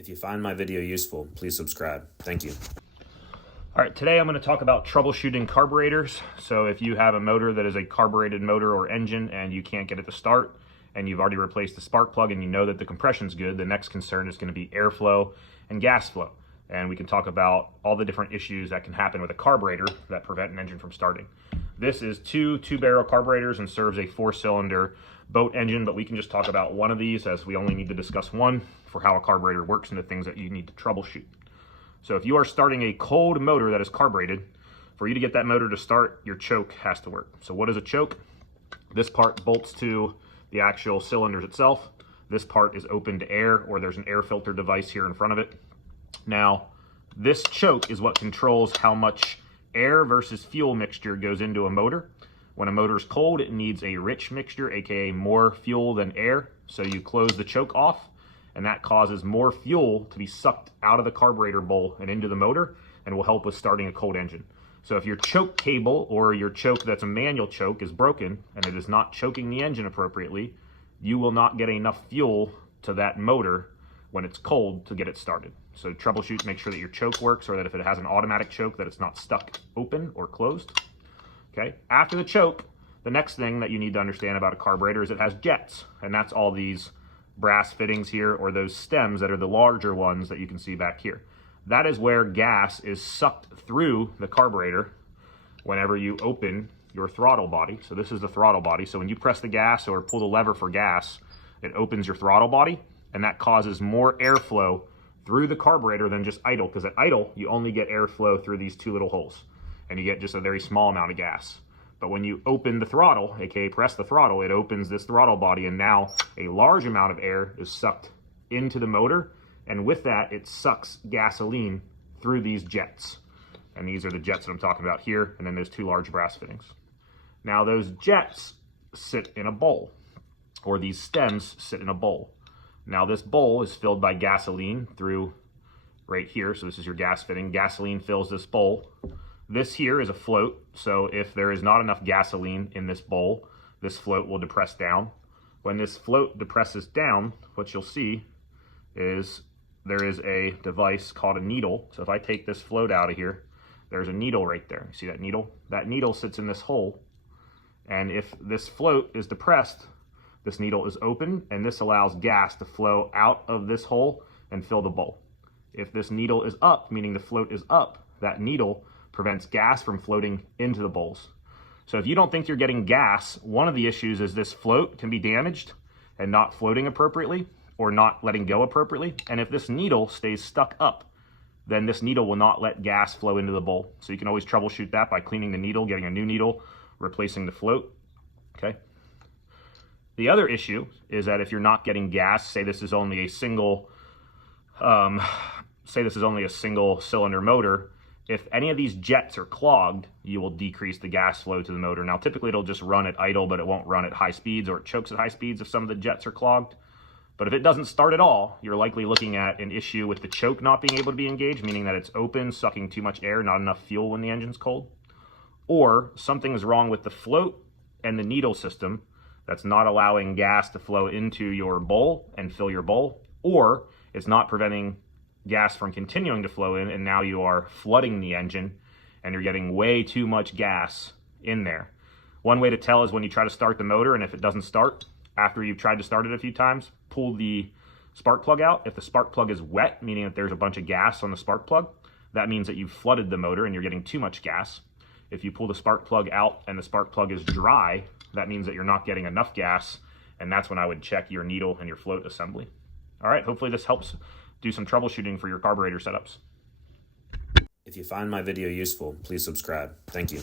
If you find my video useful, please subscribe. Thank you. All right, today I'm going to talk about troubleshooting carburetors. So if you have a motor that is a carbureted motor or engine and you can't get it to start, and you've already replaced the spark plug and you know that the compression's good, the next concern is going to be airflow and gas flow. And we can talk about all the different issues that can happen with a carburetor that prevent an engine from starting. This is two-barrel carburetors and serves a 4-cylinder boat engine, but we can just talk about one of these as we only need to discuss one for how a carburetor works and the things that you need to troubleshoot. So if you are starting a cold motor that is carbureted, for you to get that motor to start, your choke has to work. So what is a choke? This part bolts to the actual cylinders itself. This part is open to air, or there's an air filter device here in front of it. Now, this choke is what controls how much air versus fuel mixture goes into a motor. When a motor is cold, it needs a rich mixture, aka more fuel than air. So you close the choke off, and that causes more fuel to be sucked out of the carburetor bowl and into the motor, and will help with starting a cold engine. So if your choke cable or your choke that's a manual choke is broken and it is not choking the engine appropriately, you will not get enough fuel to that motor when it's cold to get it started. So troubleshoot, make sure that your choke works, or that if it has an automatic choke, that it's not stuck open or closed. Okay, after the choke, the next thing that you need to understand about a carburetor is it has jets, and that's all these brass fittings here, or those stems that are the larger ones that you can see back here. That is where gas is sucked through the carburetor whenever you open your throttle body. So this is the throttle body. So when you press the gas or pull the lever for gas, it opens your throttle body, and that causes more airflow through the carburetor than just idle, because at idle, you only get airflow through these two little holes, and you get just a very small amount of gas. But when you open the throttle, aka press the throttle, it opens this throttle body, and now a large amount of air is sucked into the motor, and with that, it sucks gasoline through these jets. And these are the jets that I'm talking about here, and then there's two large brass fittings. Now those jets sit in a bowl, or these stems sit in a bowl. Now this bowl is filled by gasoline through right here, so this is your gas fitting. Gasoline fills this bowl. This here is a float, so if there is not enough gasoline in this bowl, this float will depress down. When this float depresses down, what you'll see is there is a device called a needle. So if I take this float out of here, there's a needle right there. You see that needle? That needle sits in this hole, and if this float is depressed, this needle is open, and this allows gas to flow out of this hole and fill the bowl. If this needle is up, meaning the float is up, that needle prevents gas from floating into the bowls. So if you don't think you're getting gas, one of the issues is this float can be damaged and not floating appropriately, or not letting go appropriately. And if this needle stays stuck up, then this needle will not let gas flow into the bowl. So you can always troubleshoot that by cleaning the needle, getting a new needle, replacing the float. Okay. The other issue is that if you're not getting gas, say this is only a single cylinder motor, if any of these jets are clogged, you will decrease the gas flow to the motor. Now, typically it'll just run at idle, but it won't run at high speeds, or it chokes at high speeds if some of the jets are clogged. But if it doesn't start at all, you're likely looking at an issue with the choke not being able to be engaged, meaning that it's open, sucking too much air, not enough fuel when the engine's cold. Or something is wrong with the float and the needle system that's not allowing gas to flow into your bowl and fill your bowl, or it's not preventing gas from continuing to flow in, and now you are flooding the engine and you're getting way too much gas in there. One way to tell is when you try to start the motor, and if it doesn't start, after you've tried to start it a few times, pull the spark plug out. If the spark plug is wet, meaning that there's a bunch of gas on the spark plug, that means that you've flooded the motor and you're getting too much gas. If you pull the spark plug out and the spark plug is dry, that means that you're not getting enough gas, and that's when I would check your needle and your float assembly. All right, hopefully this helps do some troubleshooting for your carburetor setups. If you find my video useful, please subscribe. Thank you.